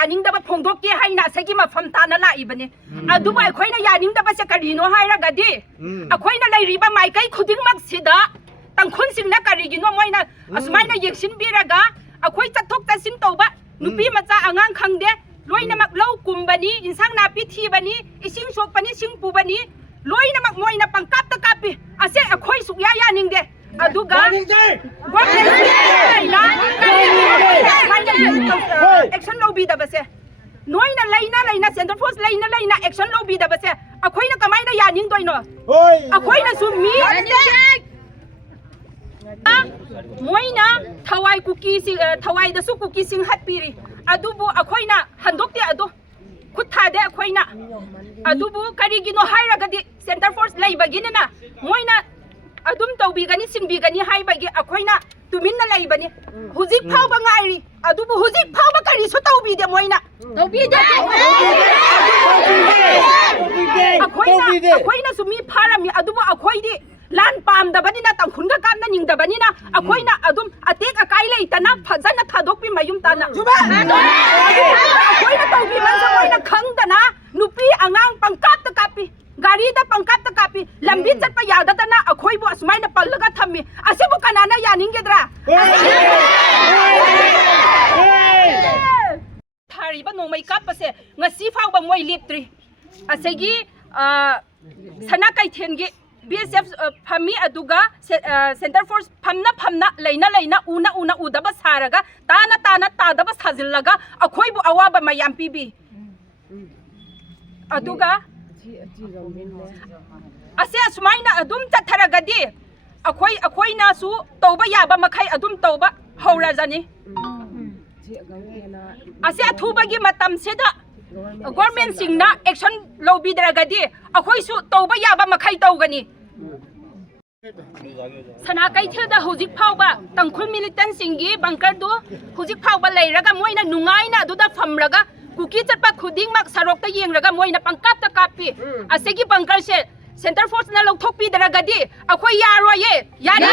yaning da ba phongdok ke haina sagi ma famta na lai bani adu ba khoi na yaning da ba se karino haira gadi akhoi na lai riba mai kai khuding mak sida tangkhun sing na karigi no moi na asmai na yeksin biraga akhoi chathok ta sin toba nupi macha angang khangde loina mak lau kumbani insang na pi thi bani ising sok pani sing pu bani loina mak moi na pangkap ta kapi ase akhoi suk ya yaning de aduga action lobby da base noina laina center force laina action lobby da base akhoi na kamai na yaning doi no akhoi na sumi moina thawai cookie sing thawai da su cookie sing hat piri adubu akhoi na handok te adu khut tha de akhoi na adubu karigi no haira gadi center force lai bagina na moina adum tawbi gani singbi gani hai bagi akhoi na tumin na lai bani huzik phau ba ngairi adubu huzik phau ba kari so tawbi de moina tawbi de akhoi na sumi pharami adubu akhoi di lan pam da bani na tangkhun ga kam na ning da bani na akhoi na adum atek akai lai tana phajana thadok pi mayum tana akhoi na tawbi man sa moina khang da na nupi angang pangkap ta kapi gari da pangkap ta kapi lambi chat pa yada da na akhoi bo asmai na pallaga thammi asibu kanana yaning gedra thari ba no mai kap pa se ngasi faw ba moi liptri asegi sana kai then gi BSF phami aduga center force phamna leina una udaba saraga tana tadaba sajillaga akhoi bu awaba mayam pibi aduga ase asmaina adum tatharagadi akhoi na su toba yaba makhai adum toba haurajani ase athuba gi matam seda government singna action lobby daragadi akhoi su toba yaba makhai tawgani sana kai theda hujik phawba tangkhul militant singi bunker do hujik phawba leiraga moina nungai na duda famraga kuki chatpa khuding mak sarok ta yengraga moina pangkap ta kapi asegi bunker se center force na lokthok pi daragadi akhoi yaroye yani